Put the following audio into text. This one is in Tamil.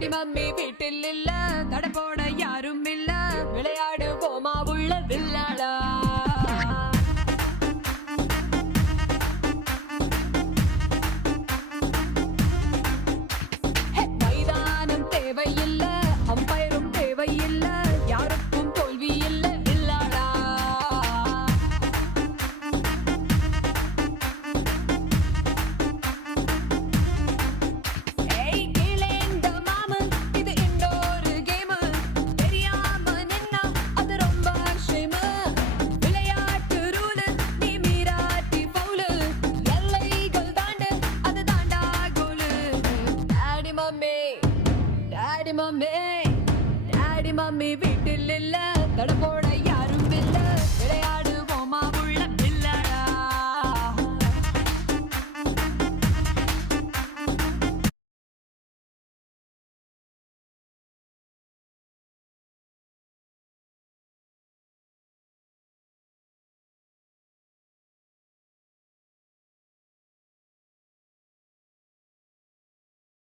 டாடி மம்மி வீட்டில் இல்ல, தட போட யாரும் இல்ல, விளையாடுவோமா உள்ள வில்லாடா. மைதானம் தேவையில்ல, அம்பயரும் தேவையில்ல, யாருக்கும் தோல்வி இல்ல வில்லாடா. Daddy, mommy,